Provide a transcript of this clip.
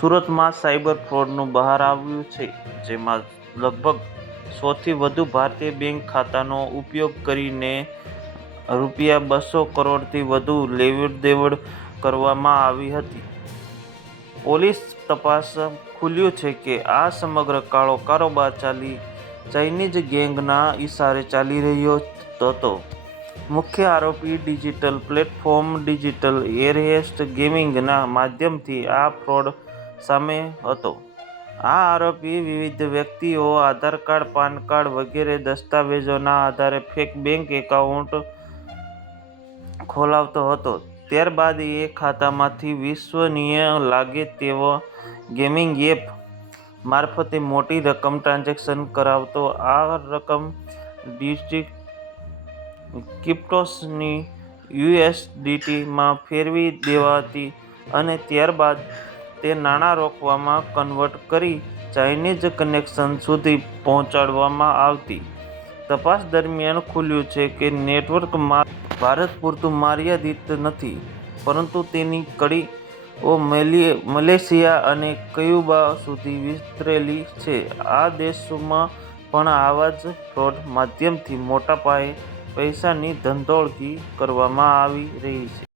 સુરતમાં સાયબર ફ્રોડનું બહાર આવ્યું છે, જેમાં લગભગ 100થી વધુ ભારતીય બેંક ખાતાનો ઉપયોગ કરીને ₹200 કરોડથી વધુ લેવડ-દેવડ કરવામાં આવી હતી. પોલીસ તપાસ ખુલ્યું છે કે આ સમગ્ર કાળો કારોબાર ચાઇનીઝ ગેંગના ઇશારે ચાલી રહ્યો હતો. મુખ્ય આરોપી ડિજિટલ પ્લેટફોર્મ ડિજિટલ એરેસ્ટ ગેમિંગના માધ્યમથી આ ફ્રોડ સામે હતો. આ આરોપી વિવિધ વ્યક્તિઓ આધાર કાર્ડ, પાન કાર્ડ વગેરે દસ્તાવેજોના આધારે ફેક બેંક એકાઉન્ટ ખોલાવતો હતો. ત્યારબાદ એ ખાતામાંથી વિશ્વસનીય લાગે તેવા ગેમિંગ એપ મારફતે મોટી રકમ ટ્રાન્ઝેક્શન કરાવતો. આ રકમ ક્રિપ્ટોની USDT માં ફેરવી દેવાતી અને ત્યારબાદ તે નાણાં રોકડમાં કન્વર્ટ કરી ચાઇનીઝ કનેક્શન સુધી પહોંચાડવામાં આવતી. તપાસ દરમિયાન ખુલ્યું છે કે નેટવર્ક ભારત પૂરતું મર્યાદિત નથી, પરંતુ તેની કડીઓ મલેશિયા અને ક્યુબા સુધી વિસ્તરેલી છે. આ દેશોમાં પણ આવા જ ફ્રોડ માધ્યમથી મોટા પાયે પૈસાની ધનદોલત કરવામાં આવી રહી છે.